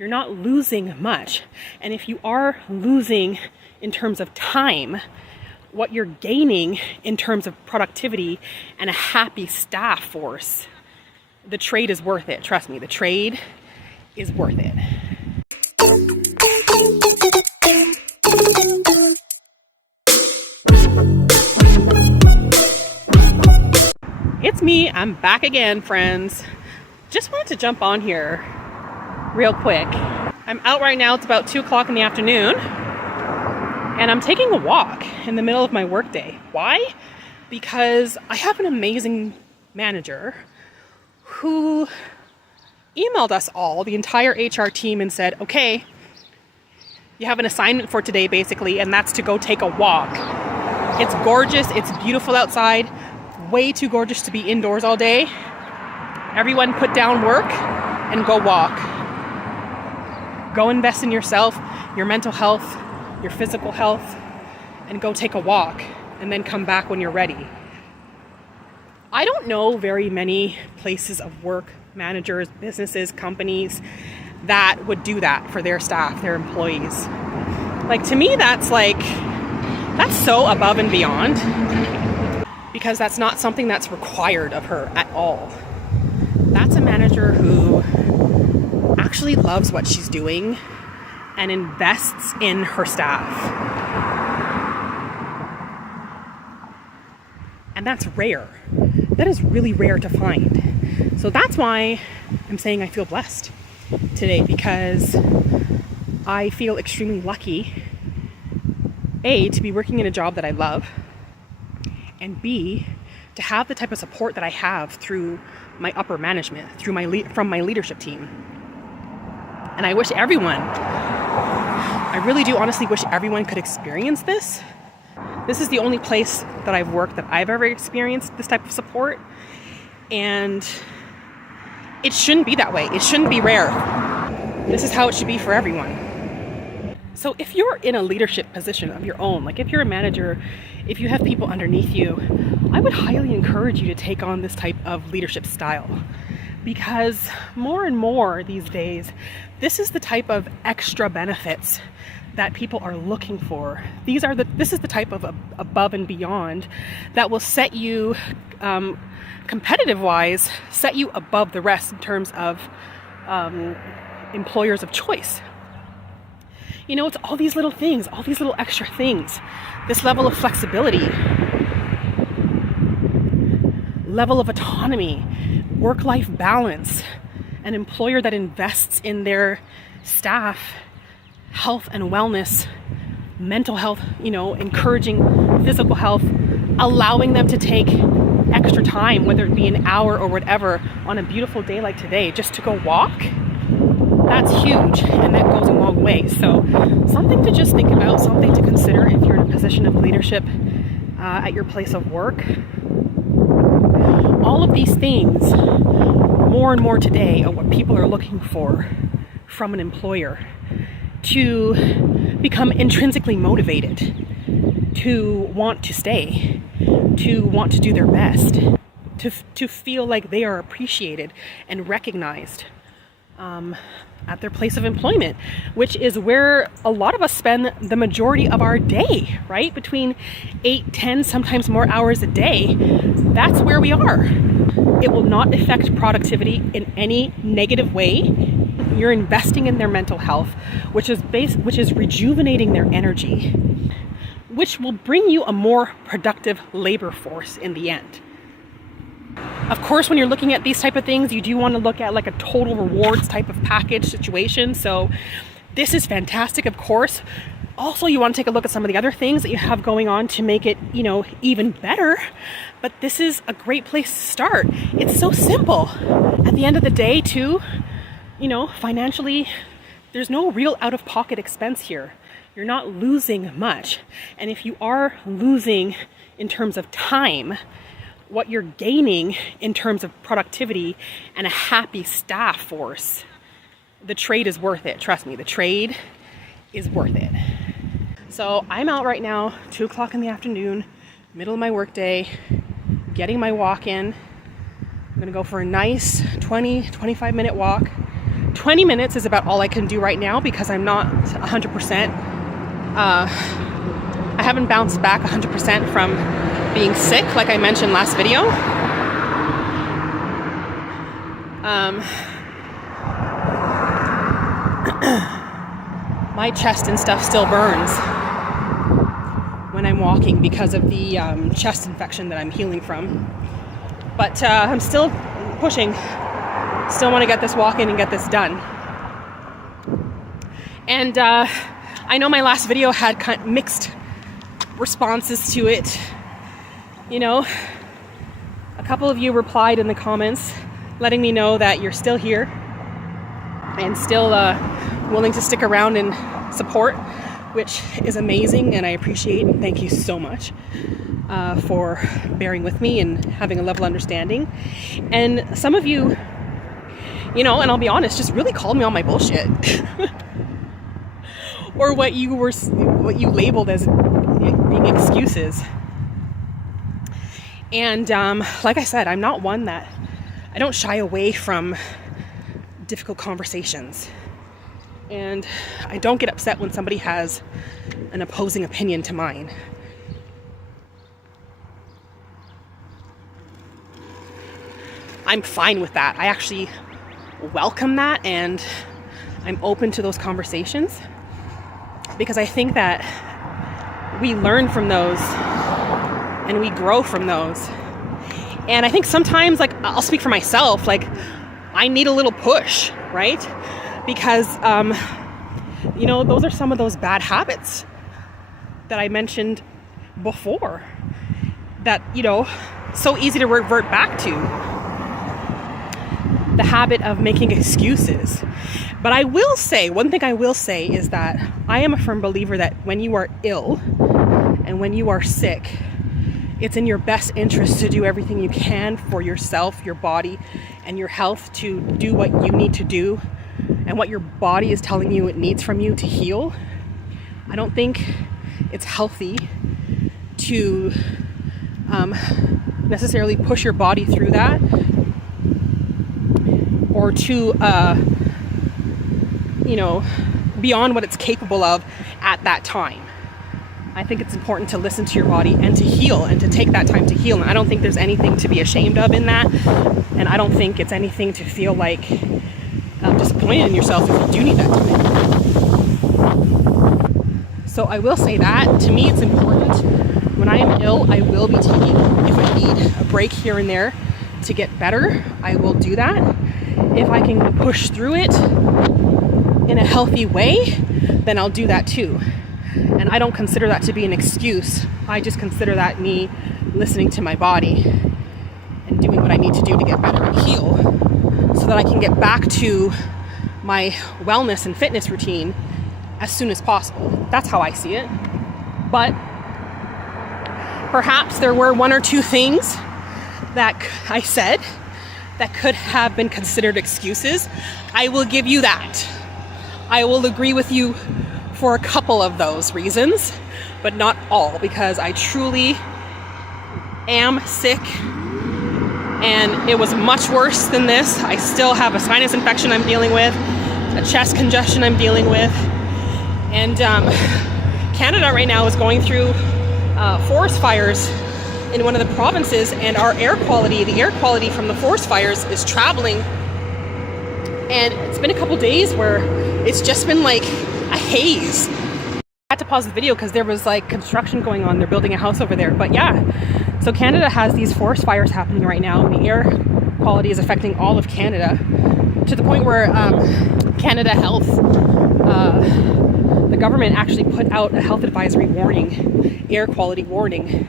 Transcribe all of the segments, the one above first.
you're not losing much. And if you are losing in terms of time, what you're gaining in terms of productivity and a happy staff force, the trade is worth it. Trust me, the trade is worth it. It's me, I'm back again, friends. Just wanted to jump on here real quick. I'm out right now, it's about 2 o'clock in the afternoon, and I'm taking a walk in the middle of my workday. Why? Because I have an amazing manager who emailed us all, the entire HR team, and said, okay, you have an assignment for today basically, and that's to go take a walk. It's gorgeous, it's beautiful outside, way too gorgeous to be indoors all day. Everyone put down work and go walk. Go invest in yourself, your mental health, your physical health, and go take a walk and then come back when you're ready. I don't know very many places of work, managers, businesses, companies that would do that for their staff, their employees. Like, to me, that's so above and beyond, because that's not something that's required of her at all. That's a manager who actually loves what she's doing and invests in her staff. And that's rare. That is really rare to find. So that's why I'm saying I feel blessed today, because I feel extremely lucky, A, to be working in a job that I love, and B, to have the type of support that I have through my upper management, from my leadership team. And I wish everyone, I really do honestly wish everyone could experience this. This is the only place that I've worked that I've ever experienced this type of support. And it shouldn't be that way. It shouldn't be rare. This is how it should be for everyone. So if you're in a leadership position of your own, like if you're a manager, if you have people underneath you, I would highly encourage you to take on this type of leadership style, because more and more these days, this is the type of extra benefits that people are looking for. This is the type of above and beyond that will set you, competitive-wise, set you above the rest in terms of employers of choice. You know, it's all these little things, all these little extra things. This level of flexibility, level of autonomy, work-life balance, an employer that invests in their staff, health and wellness, mental health, encouraging physical health, allowing them to take extra time, whether it be an hour or whatever, on a beautiful day like today, just to go walk. That's huge, and that goes a long way. So something to just think about, something to consider if you're in a position of leadership at your place of work. All of these things, more and more today, are what people are looking for from an employer, to become intrinsically motivated, to want to stay, to want to do their best, to feel like they are appreciated and recognized at their place of employment, which is where a lot of us spend the majority of our day, right? Between 8, 10, sometimes more hours a day. That's where we are. It will not affect productivity in any negative way. You're investing in their mental health, which is rejuvenating their energy, which will bring you a more productive labor force in the end. Of course, when you're looking at these type of things, you do want to look at like a total rewards type of package situation. So this is fantastic, of course. Also, you want to take a look at some of the other things that you have going on to make it, even better. But this is a great place to start. It's so simple. At the end of the day, too, financially, there's no real out-of-pocket expense here. You're not losing much. And if you are losing in terms of time, what you're gaining in terms of productivity and a happy staff force, the trade is worth it. Trust me, the trade is worth it. So I'm out right now, 2 o'clock in the afternoon, middle of my workday, getting my walk in. I'm gonna go for a nice 20, 25 minute walk 20 minutes is about all I can do right now because I'm not 100%. I haven't bounced back 100% from being sick, like I mentioned last video. My chest and stuff still burns when I'm walking because of the chest infection that I'm healing from. But I'm still pushing. Still want to get this walk in and get this done. And I know my last video had kind of mixed responses to it. You know, a couple of you replied in the comments letting me know that you're still here and still willing to stick around and support, which is amazing, and I appreciate and thank you so much for bearing with me and having a level of understanding. And some of you, you know, and I'll be honest, just really called me on my bullshit. Or what you labeled as being excuses. And like I said, I'm not one that, I don't shy away from difficult conversations. And I don't get upset when somebody has an opposing opinion to mine. I'm fine with that. I actually welcome that, and I'm open to those conversations because I think that we learn from those and we grow from those. And I think sometimes, like, I'll speak for myself, like, I need a little push, right? Because, you know, those are some of those bad habits that I mentioned before that, you know, so easy to revert back to. The habit of making excuses. But I will say, one thing I will say is that I am a firm believer that when you are ill and when you are sick, it's in your best interest to do everything you can for yourself, your body, and your health to do what you need to do and what your body is telling you it needs from you to heal. I don't think it's healthy to necessarily push your body through that, or to, you know, beyond what it's capable of at that time. I think it's important to listen to your body and to heal and to take that time to heal. And I don't think there's anything to be ashamed of in that. And I don't think it's anything to feel like disappointed in yourself if you do need that time. So I will say that, to me, it's important. When I am ill, I will be taking, if I need a break here and there to get better, I will do that. If I can push through it in a healthy way, then I'll do that too. And I don't consider that to be an excuse. I just consider that me listening to my body and doing what I need to do to get better and heal so that I can get back to my wellness and fitness routine as soon as possible. That's how I see it. But perhaps there were one or two things that I said that could have been considered excuses. I will give you that. I will agree with you for a couple of those reasons, but not all, because I truly am sick and it was much worse than this. I still have a sinus infection I'm dealing with, a chest congestion I'm dealing with, and Canada right now is going through forest fires in one of the provinces, and our air quality, the air quality from the forest fires is traveling. And it's been a couple days where it's just been like a haze. I had to pause the video because there was like construction going on. They're building a house over there. But yeah, so Canada has these forest fires happening right now, and the air quality is affecting all of Canada to the point where Canada Health, the government actually put out a health advisory warning, air quality warning,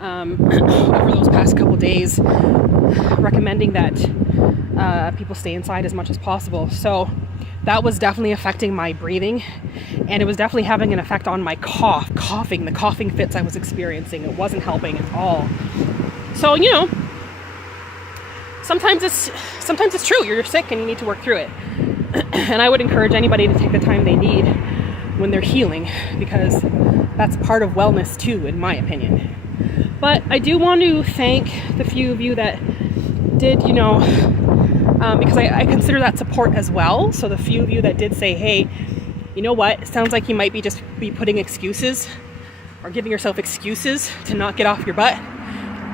over those past couple days, recommending that people stay inside as much as possible. So that was definitely affecting my breathing, and it was definitely having an effect on my coughing, the coughing fits I was experiencing. It wasn't helping at all. So, you know, sometimes it's true. You're sick and you need to work through it. And I would encourage anybody to take the time they need when they're healing, because that's part of wellness too, in my opinion. But I do want to thank the few of you that did, you know, because I consider that support as well. So the few of you that did say, hey, you know what, it sounds like you might be just be putting excuses or giving yourself excuses to not get off your butt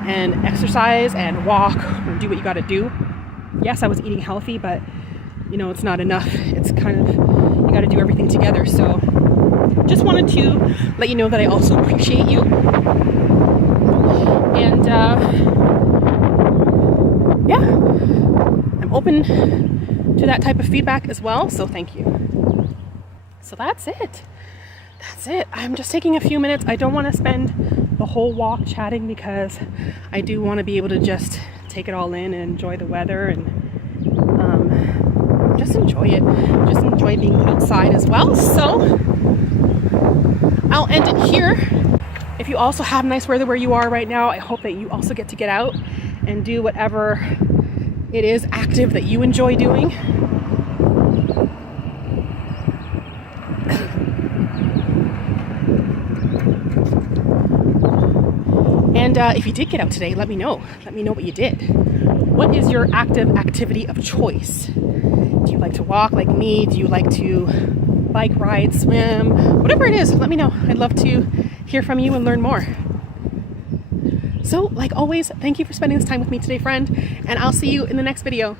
and exercise and walk or do what you got to do. Yes, I was eating healthy, but you know, it's not enough. It's kind of, you got to do everything together. So just wanted to let you know that I also appreciate you. And yeah, I'm open to that type of feedback as well. So thank you. So that's it. That's it. I'm just taking a few minutes. I don't want to spend the whole walk chatting because I do want to be able to just take it all in and enjoy the weather and just enjoy it. Just enjoy being outside as well. So I'll end it here. If you also have nice weather where you are right now, I hope that you also get to get out and do whatever it is active that you enjoy doing. And if you did get out today, let me know. Let me know what you did. What is your active activity of choice? Do you like to walk like me? Do you like to bike ride, swim? Whatever it is, let me know. I'd love to hear from you and learn more. So, like always, thank you for spending this time with me today, friend, and I'll see you in the next video.